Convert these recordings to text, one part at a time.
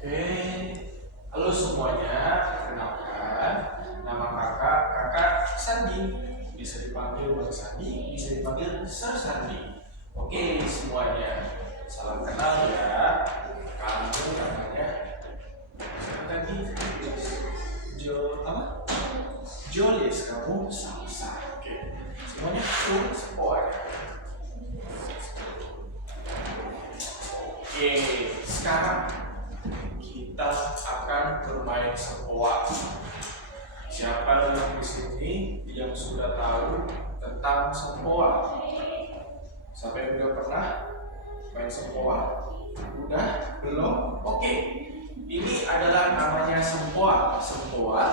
Oke, halo semuanya, perkenalkan nama kakak Sandi, bisa dipanggil Bang Sandi, bisa dipanggil Sir Sandi. Oke semuanya, salam kenal ya. Kamu namanya siapa tadi? Apa? Jolis, kamu Salsa. Oke, semuanya semuanya. Oke, sekarang kita akan bermain sempoa. Siapa yang di sini yang sudah tahu tentang sempoa? Siapa yang udah pernah main sempoa? Udah? Belum? Oke. Ini adalah namanya sempoa. Sempoa.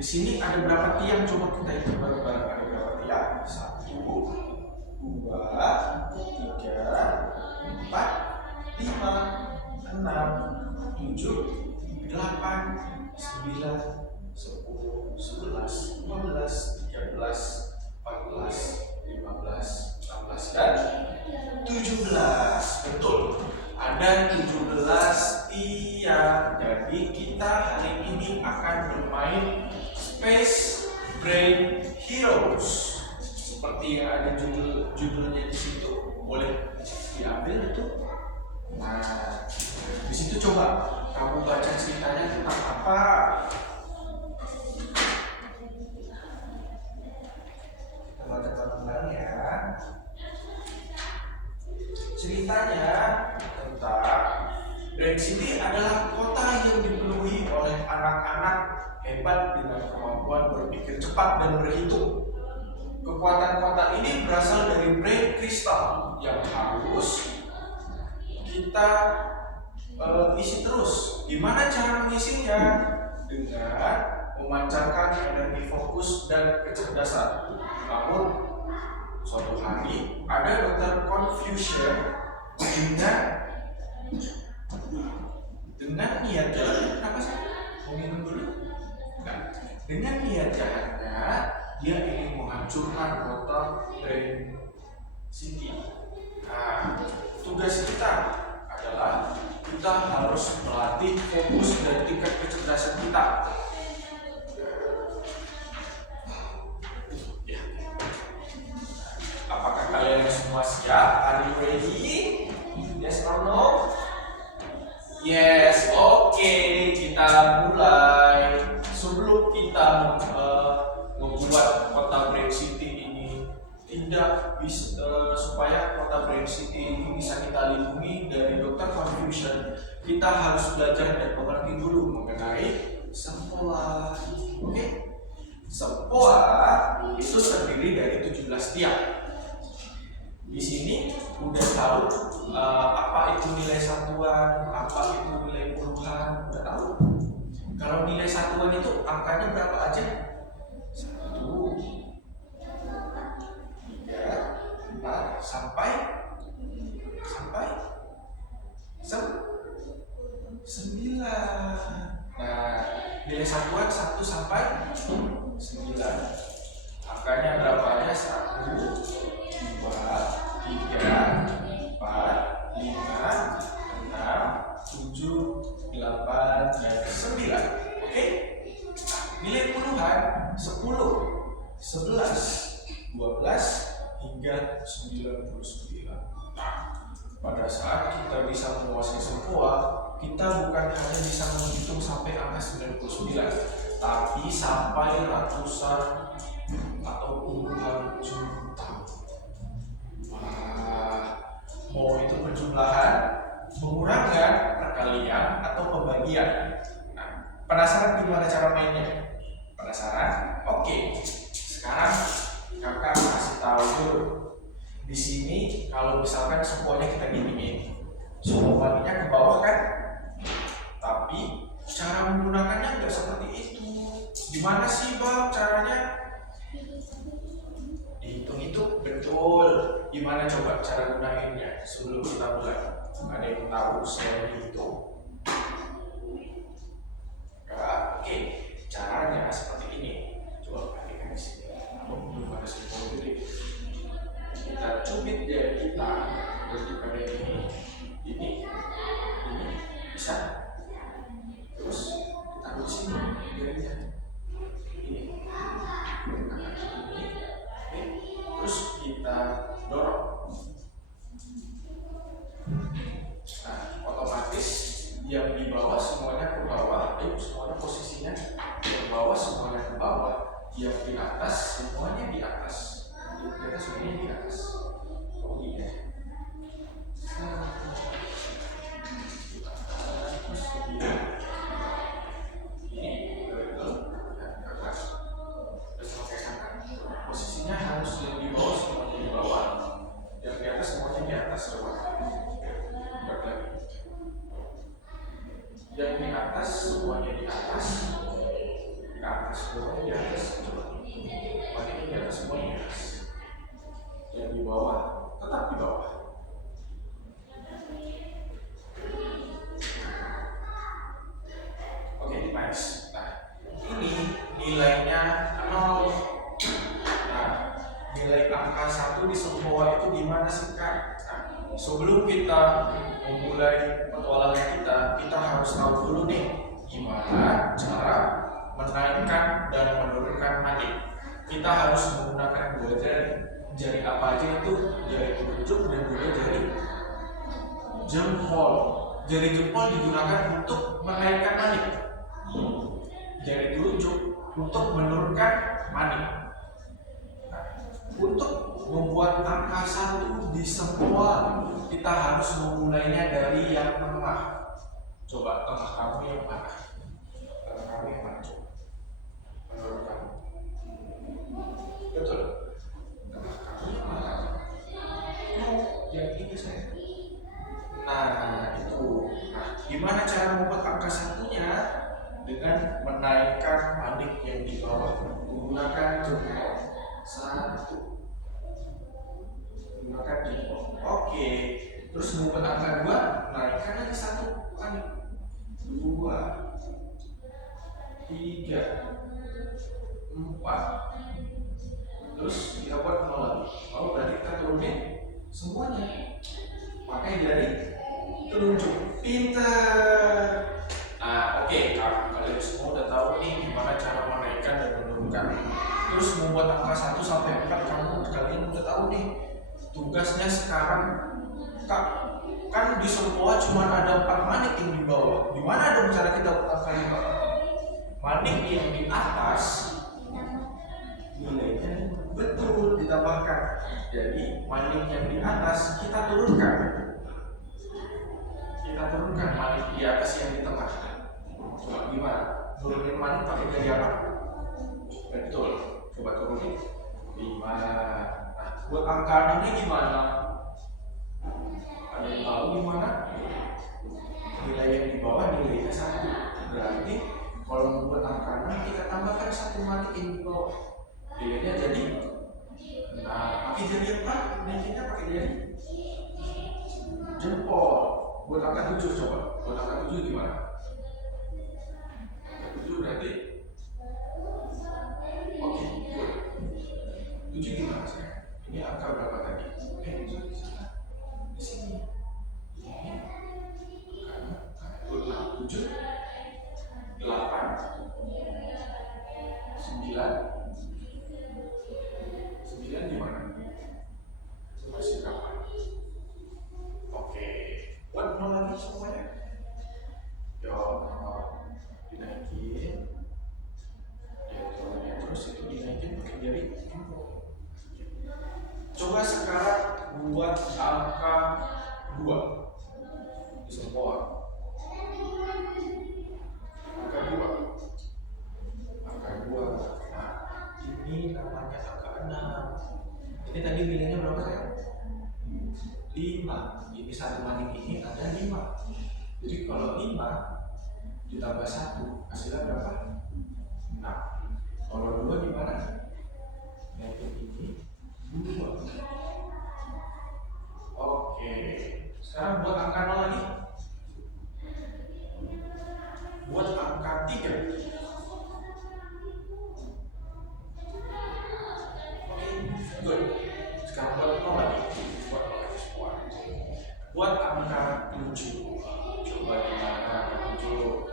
Di sini ada berapa tiang? Coba kita hitung bareng-bareng. Ada berapa tiang? 1, 2, 3, 4, 5, 6, 7, 8, 9, 10, 11, 12, 13, 14, 15, 16, dan 17. Betul. Ada 17 tiang. Jadi kita hari ini akan bermain Space Brain Heroes. Seperti yang ada judulnya di situ. Boleh diambil itu. Nah, di situ coba kamu baca ceritanya tentang apa. Kita baca bareng-bareng ya. Ceritanya tentang Brain City adalah kota yang dipenuhi oleh anak-anak hebat dengan kemampuan berpikir cepat dan berhitung. Kekuatan kota ini berasal dari brain crystal yang harus kita isi terus. Gimana cara mengisinya? Dengan memancarkan energi fokus dan kecerdasan. Namun suatu hari ada Dr. Confucius dengan niat jahatnya. Kenapa sih? Mau minum dulu? Nah, dengan niat jahatnya dia ingin menghancurkan kota Brain City. Nah, tugas kita adalah kita harus melatih fokus dan tingkat kecerdasan kita. Ya. Apakah kalian semua siap? Are you ready? Yes or no? Yes, oke. Kita mulai. Sebelum kita membuat kota Brain City ini tidak bisa supaya kota Brain City ini bisa kita lindungi dari Dr. Confucius, kita harus belajar dan mengerti dulu mengenai sempoa. Oke? Sempoa itu terdiri dari 17 tiang. Di sini udah tahu apa itu nilai satuan, apa itu nilai puluhan, udah tahu? Kalau nilai satuan itu angkanya berapa aja? 1, 3, 4 sampai 9. Nah, nilai satuan 1 sampai 9. Angkanya berapa aja? 1, 2, 3, 4, 5, 6, 7, 8, dan 9. Oke? Nilai puluhan 10, 11, 12, hingga 99. Pada saat kita bisa menguasai sempoa, kita bukan hanya bisa menghitung sampai angka 99, tapi sampai ratusan atau puluhan juta. Wah, mau itu penjumlahan, pengurangan, perkalian, atau pembagian. Nah, penasaran gimana cara mainnya? Penasaran? Oke. Sekarang kakak kasih tahu dulu. Di sini kalau misalkan sempoanya kita giniin, sempoanya ke bawah kan? Tapi cara menggunakannya nggak seperti itu. Gimana sih Bang caranya? Dihitung itu betul. Gimana coba cara gunainnya sebelum kita mulai? Ada yang tahu saya dihitung? Oke, caranya seperti ini. Coba perhatikan di sini. Namun belum ada sempoa gede. Kita cubit jari kita lebih pada ini bisa. Yang di atas semuanya di atas semuanya di atas, maniknya di atas semuanya di atas. Yang di bawah tetap di bawah. Oke, nice. Nah, ini nilainya 0. Nah, nilai angka 1 di semua itu gimana sih, Kak? Nah, sebelum kita memulai petualangan kita harus tahu dulu nih gimana cara menaikkan dan menurunkan manik. Kita harus menggunakan 2 jari. Jari apa aja itu? Jari telunjuk dan juga jari jempol. Jari jempol digunakan untuk menaikkan manik. Jari telunjuk untuk menurunkan manik. Nah, untuk membuat angka 1 di semua, kita harus memulainya dari yang tengah. Coba tengah kamu yang mana? Tengah kamu yang mana? Coba. Menurut kamu. Betul. Tengah kamu yang mana? Yang ini saya. Nah, itu. Nah, gimana cara membuat angka 1-nya? Dengan menaikkan manik yang di bawah menggunakan jempol. 1. Menggunakan jempol. Oke. Terus membuat angka 2, naikkan lagi 1 manik. 2, 3, 4. Terus kita buat 0 lagi. Oh, berarti kita turunin semuanya. Pakai jari telunjuk. Pintar. Nah, oke, kalian semua udah tahu nih gimana cara menaikkan dan menurunkan. Terus membuat angka 1 sampai 4 kalian udah tahu nih. Tugasnya sekarang, Kak, kan di semua cuma ada 4 manik yang di bawah. Gimana dong cara kita angka 5? Manik yang di atas nilainya betul ditambahkan. Jadi manik yang di atas kita turunkan. Kita turunkan manik di atas yang di tengah. Coba gimana? Turunin manik pakai jari apa? Betul. Coba turunin. 5. Nah, buat angka 6-nya gimana? Ada yang tahu gimana? Nilai yang di bawah nilainya 1. Berarti kalau membuat angka 6 kita tambahkan 1 manik yang di bawah. Nilainya jadi. Nah, pakai jari apa? Naikinnya pakai jari jempol. Buat angka 7 coba. Buat angka 7 gimana? 7 berarti. Oke, good. 7 gimana sih? Ini angka berapa tadi? Di sini. Ini. Karena 7, 8, 9. 9 gimana? Masih berapa? Oke. Buat 0 lagi semuanya. Yo, dinaikin. Ya, terus itu dinaikin pakai jari jempol. Coba sekarang buat angka 2 di semua. Angka 2. Angka 2. Nah, ini namanya angka 6. Ini tadi nilainya berapa ya? 5. Ini 1 manik ini ada 5. Jadi kalau 5 ditambah 1 hasilnya berapa? 6. Kalau 2 gimana? Naikin ini 2. Oke. Sekarang buat angka 0 lagi. Buat angka 3. Oke, good. Sekarang buat 0 lagi. Buat 0 lagi semua. Buat angka 7. Coba gimana angka 7?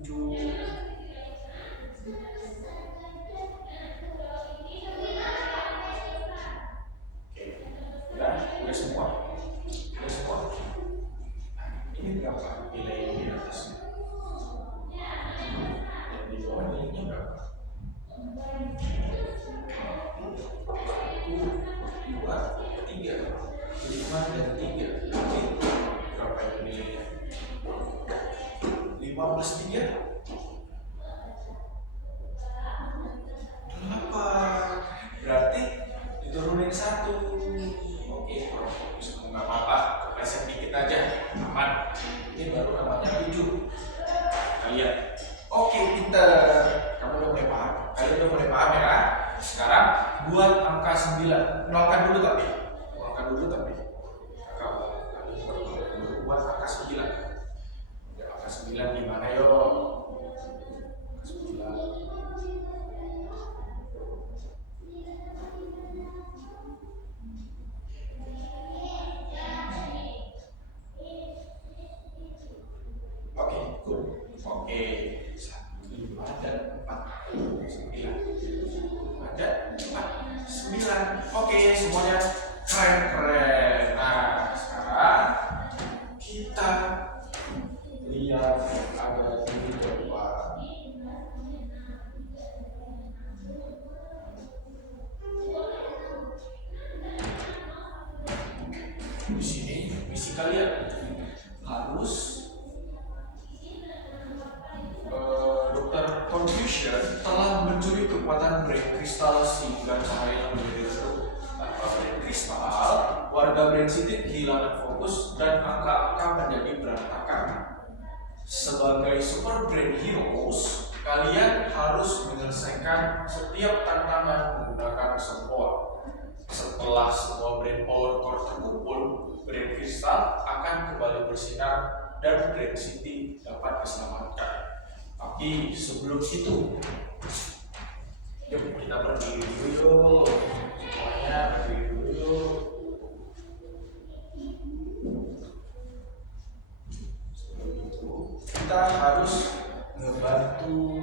7. Udah semua. Udah semua. Ini berapa nilai yang di atasnya? Dan di bawah nilainya berapa? 1, 2, 3. 5 dan 3. Jadi berapa itu nilainya? 5 plus 3? 8. Berarti diturunin 1. Oke, kurang fokus. Nggak apa-apa, kepleset dikit aja, aman. Ini sekalian, harus Dr. Confucius telah mencuri kekuatan brain kristal sehingga cahaya menjadi redup. Tanpa brain kristal, warga Brain City kehilangan fokus dan angka-angka menjadi berantakan. Sebagai super brain heroes, kalian harus menyelesaikan setiap tantangan menggunakan sempoa. Setelah semua brain power core terkumpul, brain kristal akan kembali bersinar dan Brain City dapat diselamatkan. Tapi sebelum itu, yuk kita berdiri dulu yuk. Semuanya berdiri dulu yuk. Sebelum itu, kita harus membantu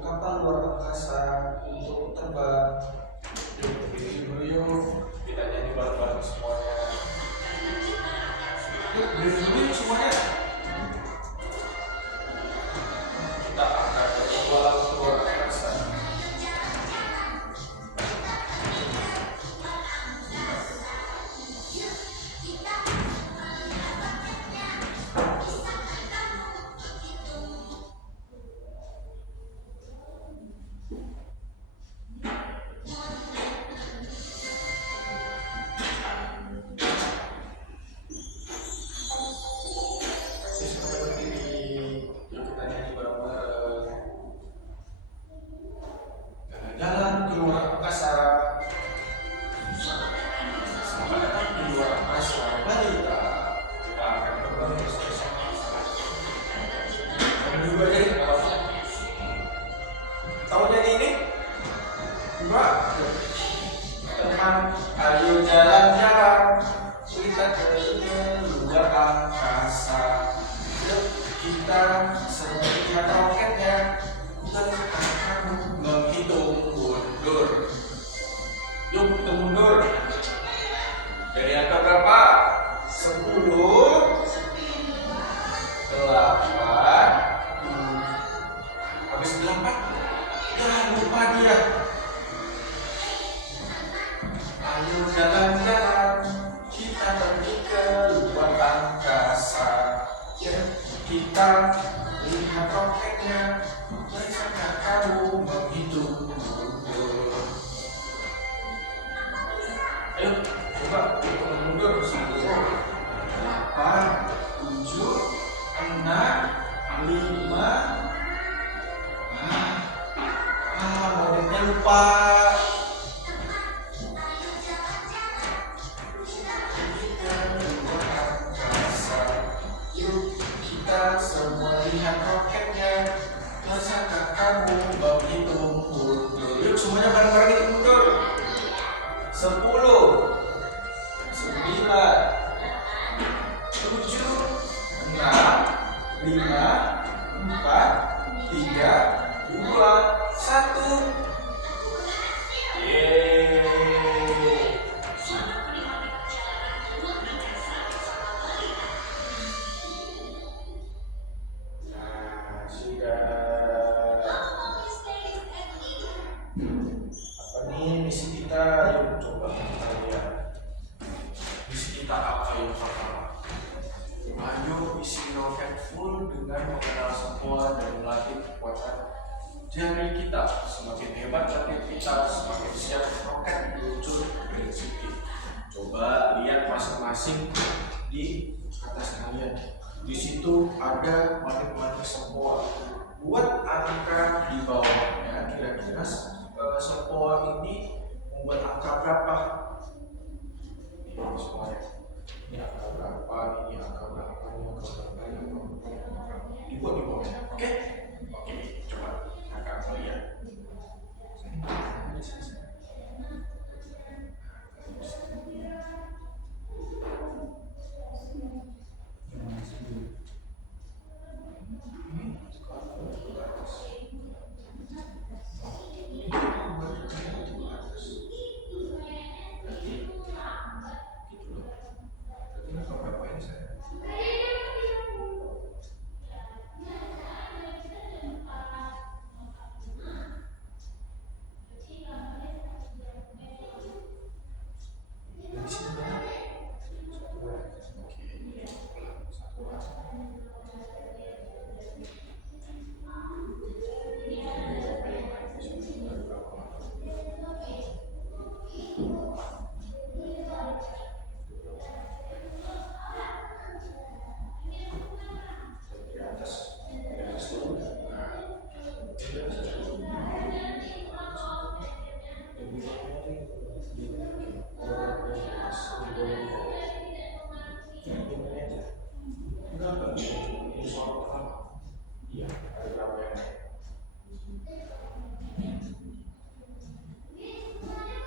kapal luar angkasa untuk terbang. Yuk berdiri dulu yuk. Kita nyanyi bareng-bareng semuanya. Yuk berdiri dulu yuk semuanya. Kita akan terbang luar angkasa. Ayo jalan-jalan, kita ke luar angkasa. Yuk kita seperti roketnya, kamu menghitung mundur. Yuk kita mundur. Dari angka berapa? 10, 8, habis 8, dah lupa dia. Ayo jalan-jalan, kita pergi ke luar angkasa. Ya, kita lihat roketnya, bersama kamu menghitung mundur. Ayo, coba hitung mundur. 10, 8, 7, 6, 5. Modenya lupa. Semua lihat roketnya, masakah kamu menghitung mundur? Yuk semuanya bareng-bareng hitung mundur. 10, 9, 7, 6, 5, 4, 3, 2, 1. Yeay. Misi kita, yuk coba kita lihat. Misi kita apa yang pertama? Ayo isi roket full dengan mengenal semua dan melatih kekuatan jari kita. Semakin hebat latih kita, semakin siap roket meluncur ke Brain City. Coba lihat masing-masing di atas kalian. Di situ ada manik-manik sempoa. Buat angka di bawahnya, kira-kira sempoa ini membuat angka berapa? Ini semuanya. Ini angka berapa? Ini angka berapa? Ini angka berapa? Ini angka berapa? Dibuat di bawahnya. Oke? Oke, coba angka kalian. Iya, ada berapa yang naik?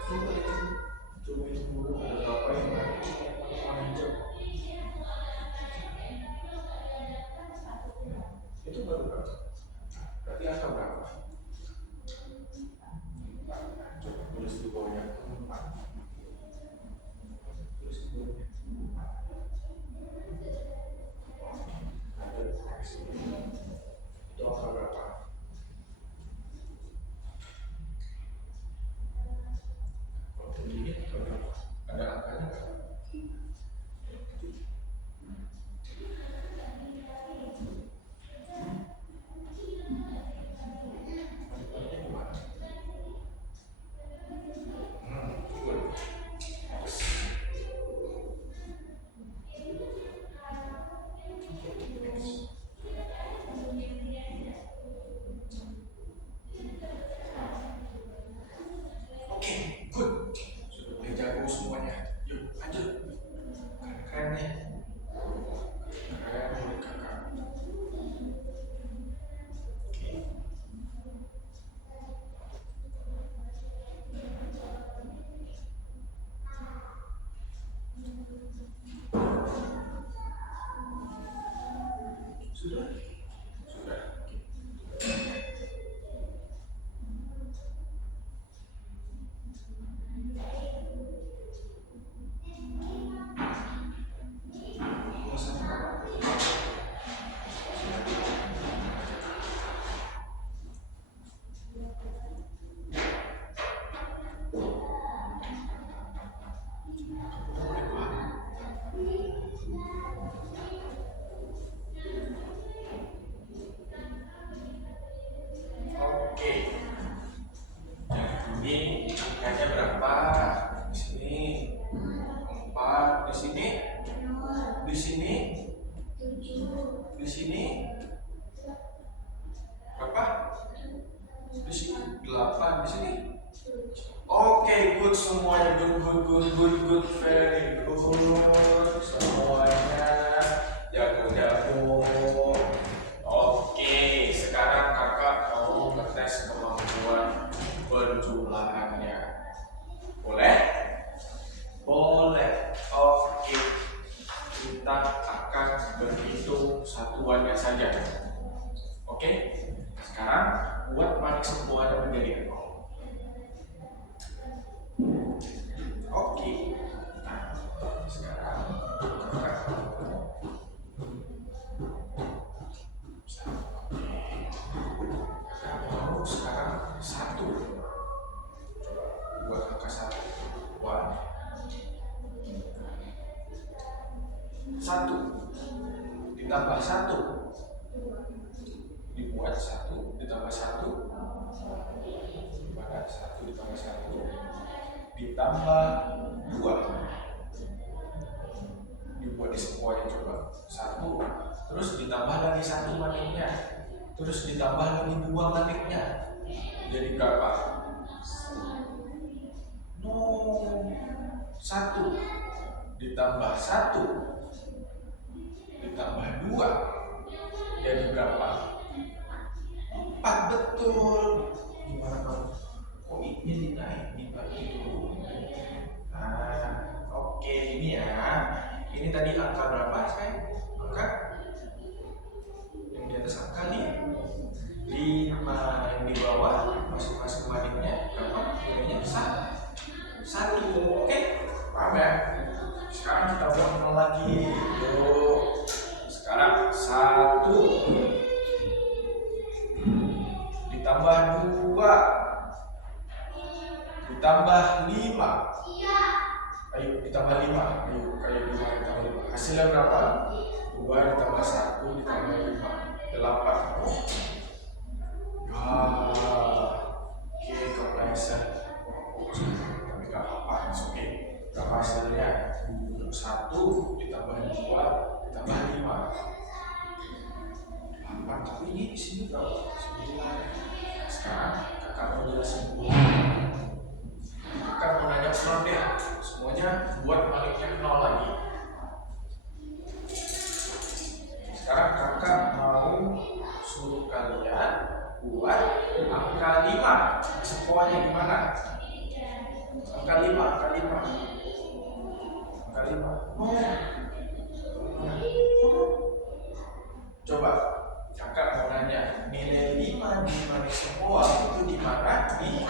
Coba itu, coba itu dulu, ada berapa yang naik? Warna hijau. Itu baru berapa? Berarti angka berapa? Coba tulis di bawahnya 4. Tulis di bawahnya. Ada teks ini. Itu angka berapa? Kalau tingginya angka berapa? Ada angkanya nggak? Sudah? Sudah. Oke. Ini angkanya berapa? Di sini 4, di sini, di sini, di sini berapa? Di sini 8, di sini. Oke, good semuanya, good, very good semuanya, jago. Oke, sekarang kakak mau ngetes kemampuan penjumlahannya. Boleh? Boleh. Oke, kita akan berhitung satuannya saja. Oke, sekarang buat manik semuanya menjadi 0. Oke, nah sekarang mau sekarang 1. Coba buat angka 1. 1 ditambah 1, dibuat 1 ditambah 1, pada 1 ditambah 1 ditambah 2, dibuat di semuanya. Coba 1, terus ditambah lagi 1 maniknya, terus ditambah lagi 2 maniknya, jadi berapa? 1 ditambah 1 ditambah 2 jadi berapa? 4, betul. Gimana kamu? Kok ini dinaik dibagi dulu? Nah, oke, ini ya. Ini tadi angka berapa sayang? Angka yang di atas angka 5, yang di bawah masing-masing maniknya berapa? Nilainya 1. Oke, paham ya? Sekarang kita buat 0 lagi. Yuk. Sekarang 1 ditambah 2 ditambah 5. Ayo ditambah 5. Ayo kayak 5 ditambah 5. Hasilnya berapa? 2 ditambah 1 ditambah 5. 8. Oke, kepleset. Tapi gak apa-apa, oke. Berapa hasilnya? 1 ditambah 2 ditambah 5. 8. Tapi ini di sini berapa? 9. Sekarang kakak mau jelasin dulu. Kakak mau nanya 0 deh. Semuanya buat maniknya 0 lagi. Sekarang kakak mau suruh kalian buat angka 5. Sempoanya gimana? Angka 5, angka 5. Angka 5. Coba kakak mau nanya, nilai 5 di mana sempoa itu di mana? Di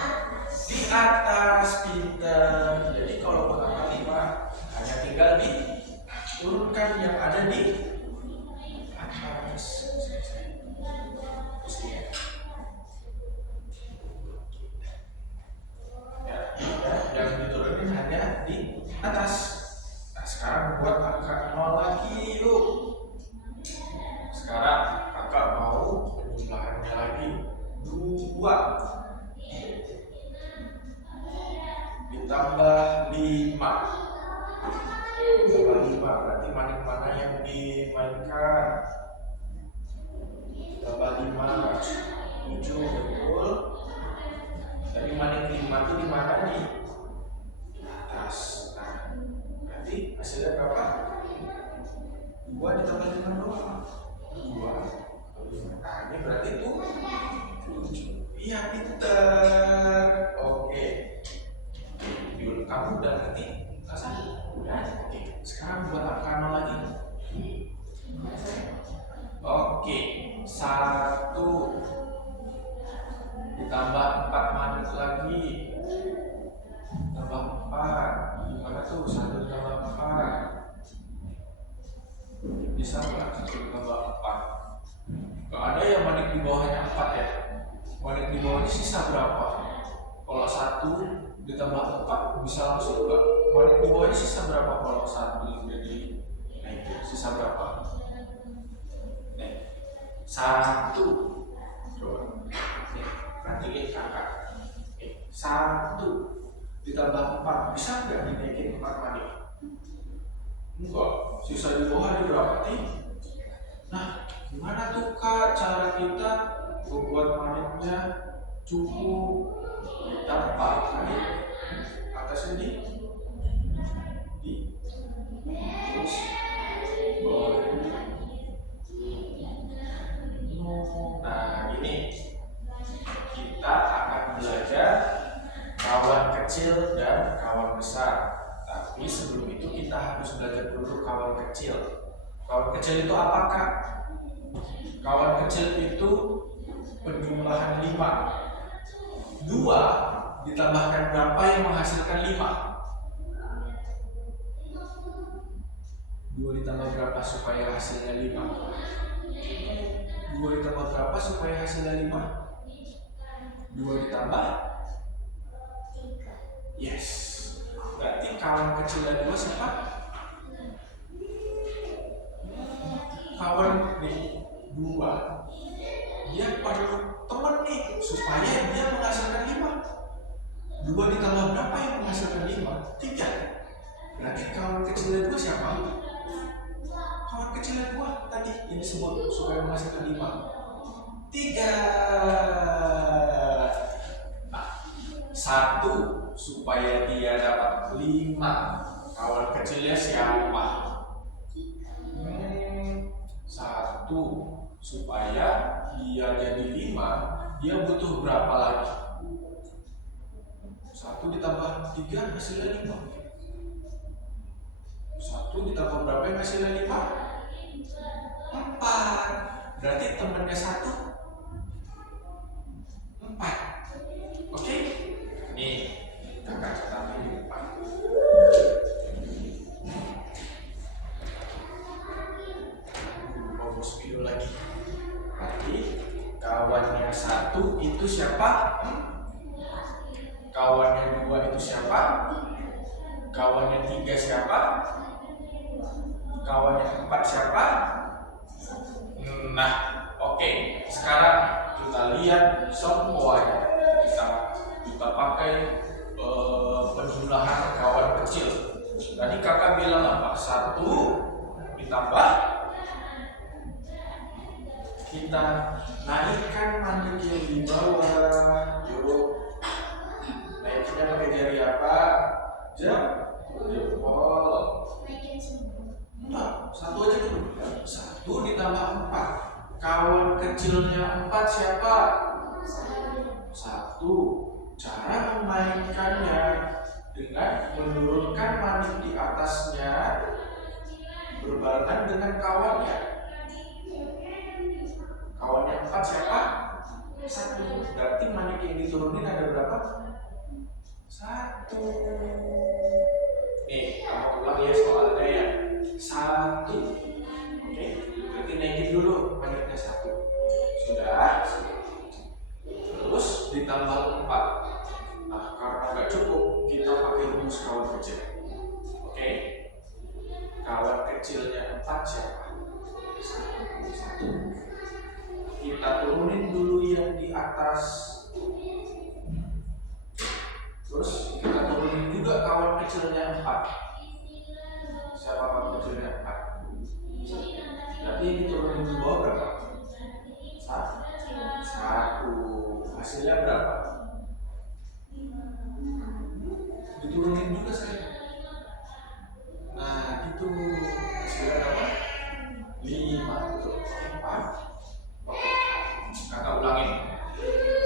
atas, pintar. Jadi kalau buat angka 5 hanya tinggal diturunkan yang ada di atas. Yang diturunin hanya di atas. Nah, sekarang buat angka 0 lagi yuk. Sekarang kakak mau penjumlahannya lagi. 2 ditambah 5. Tambah 5 berarti mana yang dimainkan? Tambah 5 7, betul. Tapi manik 5 itu di mana? Di atas. Nah, berarti hasilnya berapa? 2 ditambah 5 doang. 2. Nah, ini berarti itu 7. Iya, pinter. Oke. Yuk, kamu udah ngerti? Udah? Oke. Sekarang buat angka 0 lagi. Oke. 1 ditambah 4 manik lagi. Tambah 4. Gimana tuh? 1 ditambah 4. Bisa nggak? 1 ditambah 4. Gak ada yang manik di bawahnya 4 ya? Manik di bawahnya sisa berapa? Kalau 1 ditambah 4 bisa langsung nggak? Manik di bawahnya sisa berapa kalau 1 jadi sisa berapa? 1. Coba. Perhatiin kakak. 1 ditambah 4 bisa nggak dinaikin 4 manik? Enggak. Sisa di bawah ada berapa nih? Nah, gimana tuh kak cara kita membuat maniknya cukup? Kita pakai atasnya di terus bawahnya. Nah, gini kita akan belajar kawan kecil dan kawan besar. Tapi sebelum itu kita harus belajar dulu kawan kecil. Kawan kecil itu apa kak? Kawan kecil itu penjumlahan 5. 2 ditambahkan berapa yang menghasilkan 5? 2 ditambah berapa supaya hasilnya 5? 2 ditambah berapa supaya hasilnya 5? 2 ditambah? Yes. Berarti kawan kecilnya 2 siapa? Kawan nih 2. Dia pada teman nih supaya dia menghasilkan 5. 2 ditambah berapa yang menghasilkan 5? 3. Berarti kawan kecilnya 2 siapa? Kawan kecilnya 2 tadi ini disebut supaya menghasilkan 5. 3. Nah, 1 supaya dia dapat 5. Kawan kecilnya siapa? 1 supaya dia jadi 5, dia butuh berapa lagi? 1 ditambah 3 hasilnya 5. 1 ditambah berapa yang hasilnya 5? 4. Berarti temannya 1 4. Oke? Nih, kakak catatnya di depan. Fokus video lagi. Jadi kawannya 1 itu siapa? Kawannya 2 itu siapa? Kawannya 3 siapa? Kawannya 4 siapa? Nah, oke. Sekarang kita lihat sempoanya. Kita pakai penjumlahan kawan kecil. Tadi kakak bilang apa? 1 ditambah. Kita naikkan manik yang di bawah. Yuk. Naiknya pakai jari apa? Jempol. Enggak, 1 aja dulu. 1 ditambah 4. Kawan kecilnya 4 siapa? 1. Cara memainkannya dengan menurunkan manik di atasnya berbarengan dengan kawannya. Kawan yang 4 siapa? 1. Berarti manik yang diturunin ada berapa? 1. Nih, kamu ulang ya soalnya ya. 1. Oke, berarti naikin dulu maniknya 1. Sudah. Terus ditambah 4. Nah, karena nggak cukup, kita pakai rumus kawan kecil. Oke, kawan kecilnya 4 siapa? 1. Kita turunin dulu yang di atas. Terus kita turunin juga kawan kecilnya 4. Siapa kawan kecilnya 4? Berarti yang diturunin di bawah berapa? 1. Hasilnya berapa? Diturunin juga saya. Nah, gitu. Hasilnya berapa? 5. Betul. Oke, paham? Oke. Kakak ulangin.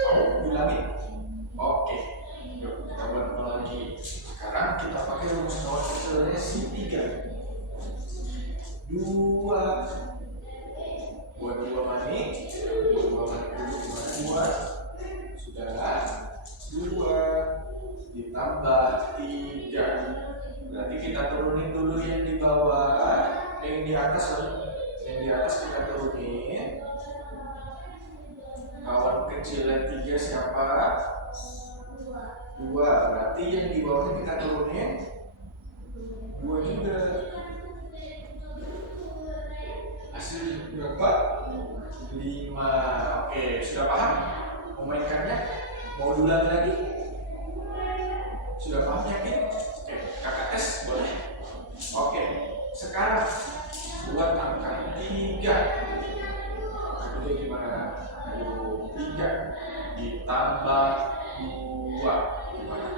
Mau ulangin? Oke. Yuk, kita buat lagi. Sekarang kita pakai rumus kawan kecilnya si 3. 2. Buat 2 manik. Buat 2 manik dulu gimana? 2. Sudah. 2 ditambah 3. Berarti kita turunin dulu yang di bawah. Yang di atas kan? Yang di atas kita turunin. Kawan kecilnya 3 siapa? 2. Berarti yang di bawahnya kita turunin 2 juga. Hasil berapa? 5. Oke, sudah paham memainkannya? Mau diulang lagi? Sudah paham yakin? Oke, kakak tes boleh? Oke, sekarang buat angka 3. Angka 3 gimana? Ayo, 3 ditambah 2 gimana?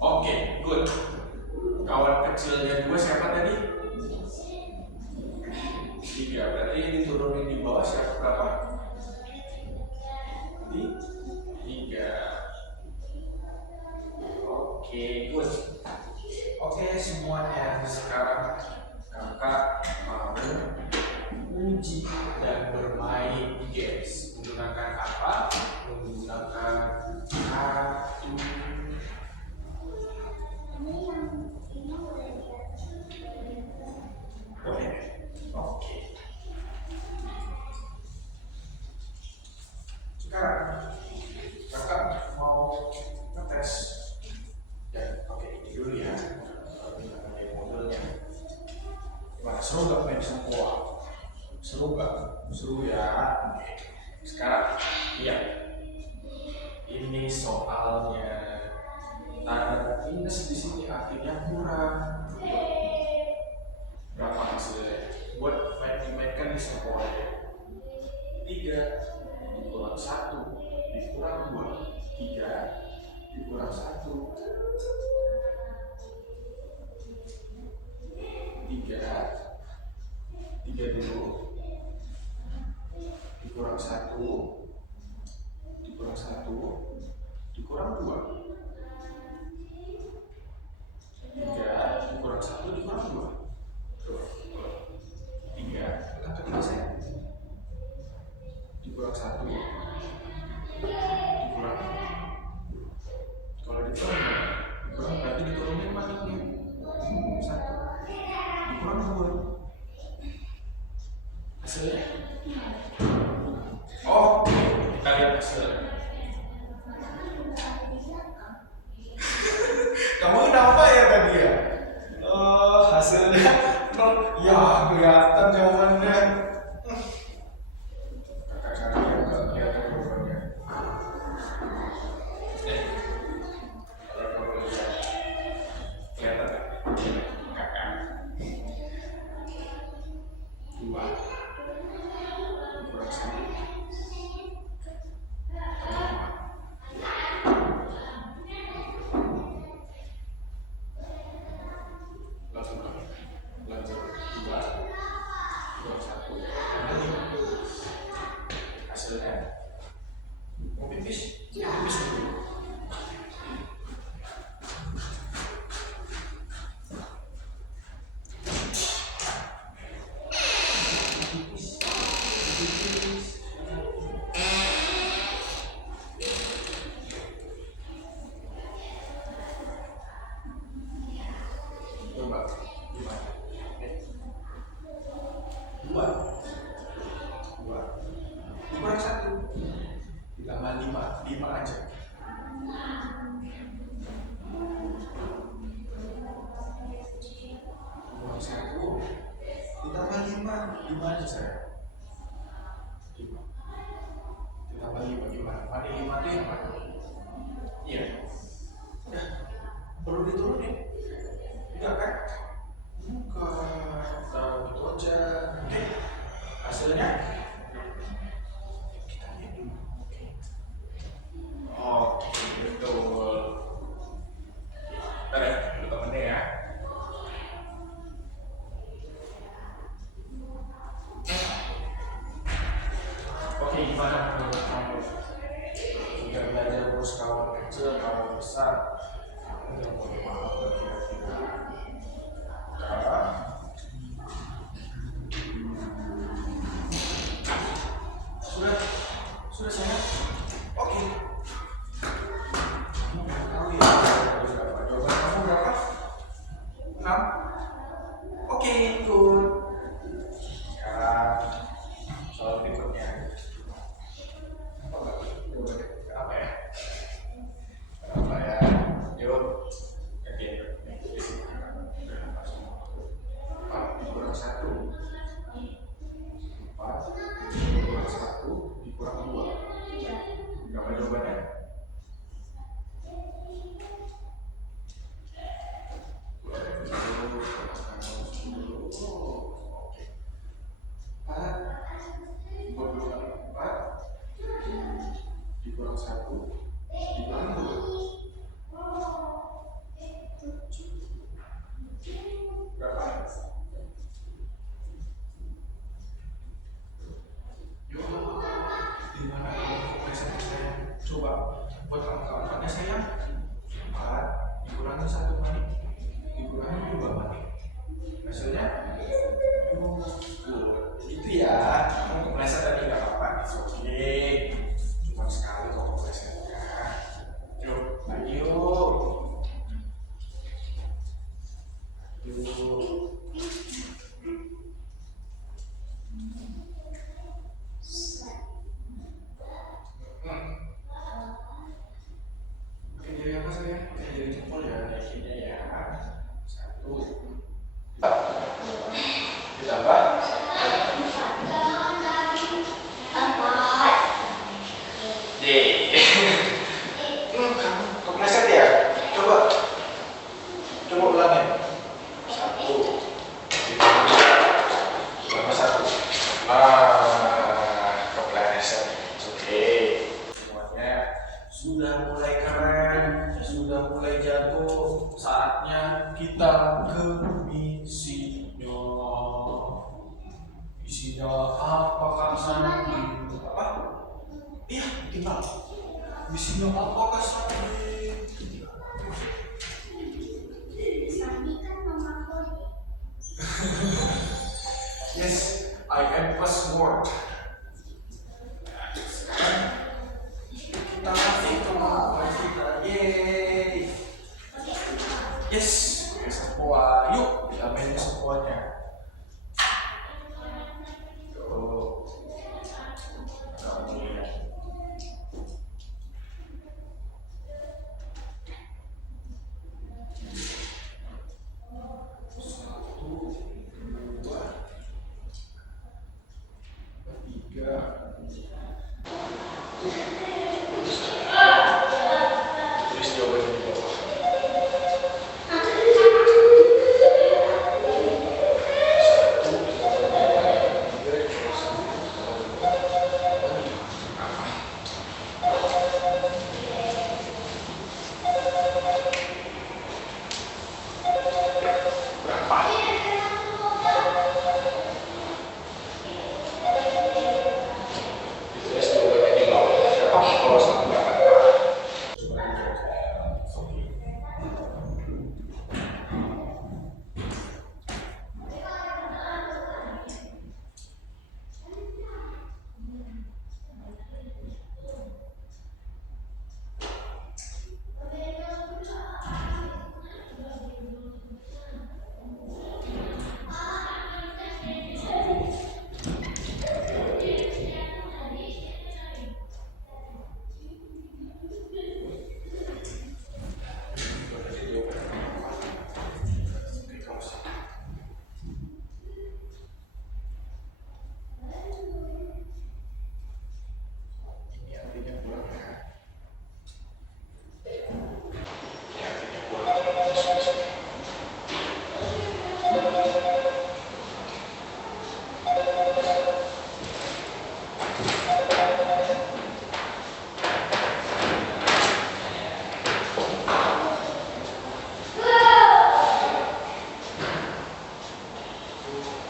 Oke, good. Kawan kecilnya 2 siapa tadi? 3. Berarti yang diturunin di bawah siapa berapa? 3. Oke, good. Oke, semuanya. Sekarang kakak mau uji dan bermain games. Menggunakan apa? Menggunakan kartu. Boleh? Oke. Sekarang kakak mau ngetes. Ya, oke, ini dulu ya. Ini modelnya. Gimana? Seru gak main semua? Seru gak? Seru ya. Oke. Sekarang, lihat. Ini soalnya. Tanda minus di sini artinya kurang. Berapa hasilnya? Buat dimainkan di semua ya. 3 dikurang 1 dikurang 2. 3 dikurang 1. 3 dulu. Dikurang 1 dikurang 1 dikurang 2. 3 dikurang 1 dikurang 2. Tuh. 3 angka 3 saya. Dikurang 1 dikurang. Kalau dikurang berarti diturunin maniknya 1 dikurang 2. Hasilnya oke, kita lihat hasilnya. Kamu kenapa ya tadi ya? Hasilnya 0. Ya, kelihatan jawabannya. Kakak cari yang gak kelihatan jawabannya. Kalau kamu lihat, kelihatan gak? Kakak 2 dikurang 1 tambah 5. 5 aja saya. 5. Ditambah 5 gimana? Mana 5 itu yang mana? Iya. Udah. Perlu diturunin? Enggak kan? Bukan. Taruh gitu aja. Oke. Hasilnya? Kita lihat dulu. Oke, betul. Bentar ya, dulu temennya ya. Oke, gimana menurut kamu? Jika belajar berskala kecil, skala besar, kamu yang boleh maaf kira-kira. Sudah sayang? Oke. Kamu ya, berapa? Jawaban kamu berapa? 6? Oke, good. Sekarang soal berikutnya. Apa ya? Apa ya? Yuk, gantian. Di sini. 4 dikurang 1. 4 dikurang 1 dikurang 2. Berapa jawabannya? Dikurang 1 dikurang 2. Berapa? Yuk, di mana kalkulasi saya? Coba buat angka-angkanya sayang. 4 dikurangi 1 kali dikurangi 2 kali. Hasilnya? Itu ya. Kamu kepleset tadi nggak apa-apa. Oke. Cuma sekali kok keplesetnya. Yuk, lagi yuk. Yuk. Pakai jari apa sayang? Pakai jari jempol ya, naikinnya ya. 1. Ditambah 4. D. Kamu kepleset ya? Coba ulangin. 1 ditambah 1. Kepleset. Oke. Semuanya sudah mulai keren, sudah mulai jago. Saatnya kita ke misinya. Misinya apakah nanti? Apa? Iya, tinggal. Misinya apakah Sandi? Yes, I am password. Kita masih ke kita, yeay. Yes, oke semua. Yuk kita main semuanya. Tuh, kamu lihat.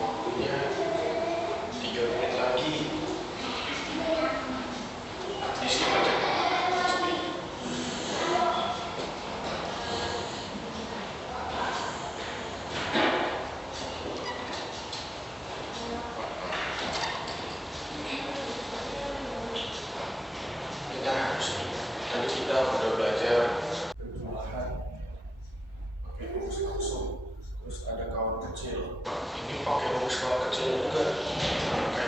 Waktunya 3 menit lagi. Isi aja. Kita harus tadi kita udah belajar perjumlahan pakai rumus langsung, terus ada kawan kecil. ini pakai rumus kawan kecil juga. Oke.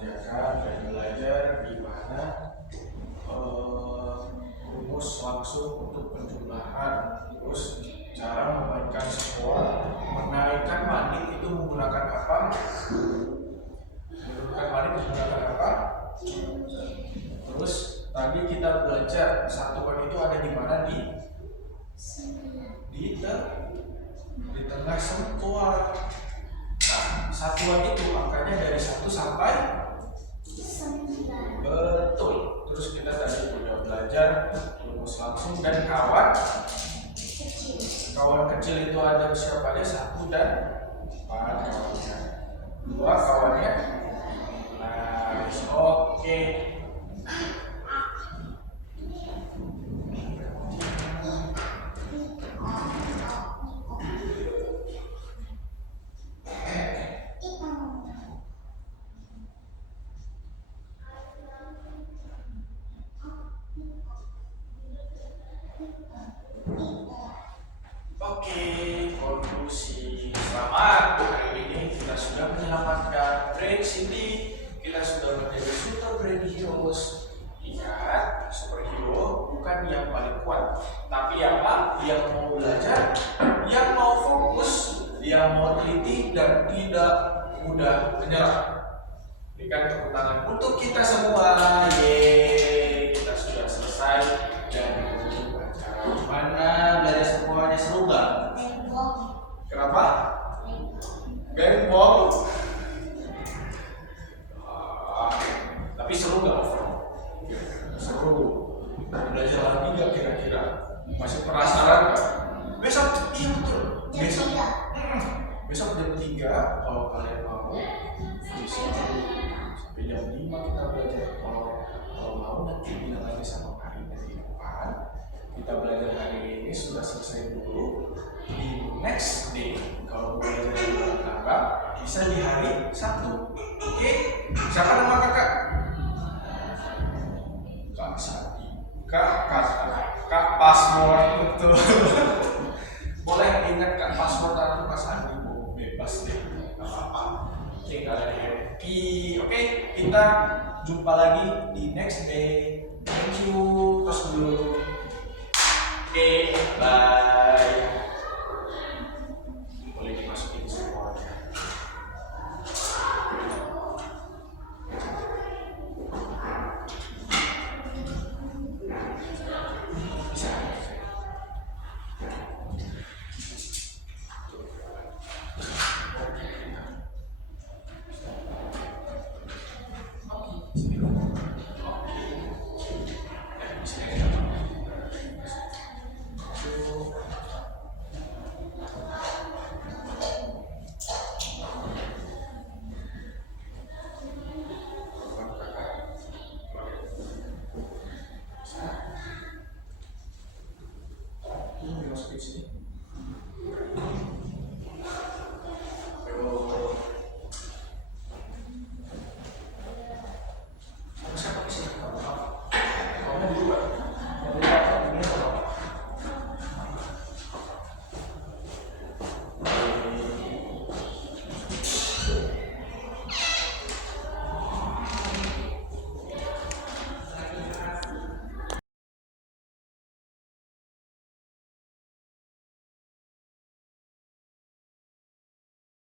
mengerjakan dan belajar gimana rumus langsung untuk penjumlahan, terus cara memainkan skor, menaikkan manik itu menggunakan apa, terus tadi kita belajar satuan itu ada di mana, di tengah satuan. Nah, satuan itu angkanya dari 1 sampai 9. Betul. Terus kita tadi udah belajar rumus langsung dan kawan kecil itu ada siapa aja? 1 dan 4 kawannya. 2 kawannya. Nice. Oke. Oke, konklusi. Selamat, hari ini kita sudah menyelamatkan Brain City. Kita sudah menjadi super brain heroes. Ingat, superhero bukan yang paling kuat, tapi yang mau belajar, yang mau fokus, yang mau teliti dan tidak mudah menyerah. Berikan tepuk tangan untuk kita semua. Yeay, kita sudah selesai dari acara. Gimana belajar semuanya, seru nggak? Kenapa? Bengong. Tapi seru nggak overall? Seru. Belajar lagi nggak kira-kira? Masih penasaran nggak? Besok, iya betul. Besok jam 3 kalau kalian mau bisa sampai jam 5 kita belajar. Kalau mau nanti bilang lagi sama Karin di depan. Kita belajar hari ini sudah selesai dulu. Di next day kalau belajar di luar tambah bisa di hari Sabtu. Oke? Siapa nama kakak? Kak Sati. Kak password, betul. Boleh ingat Kak password atau Kak Sandi, bebas deh, nggak apa-apa. Oke, kalian happy. Oke, kita jumpa lagi di next day. Thank you. Terus dulu. Oke, bye. Boleh dimasukin semuanya. Masukin sini.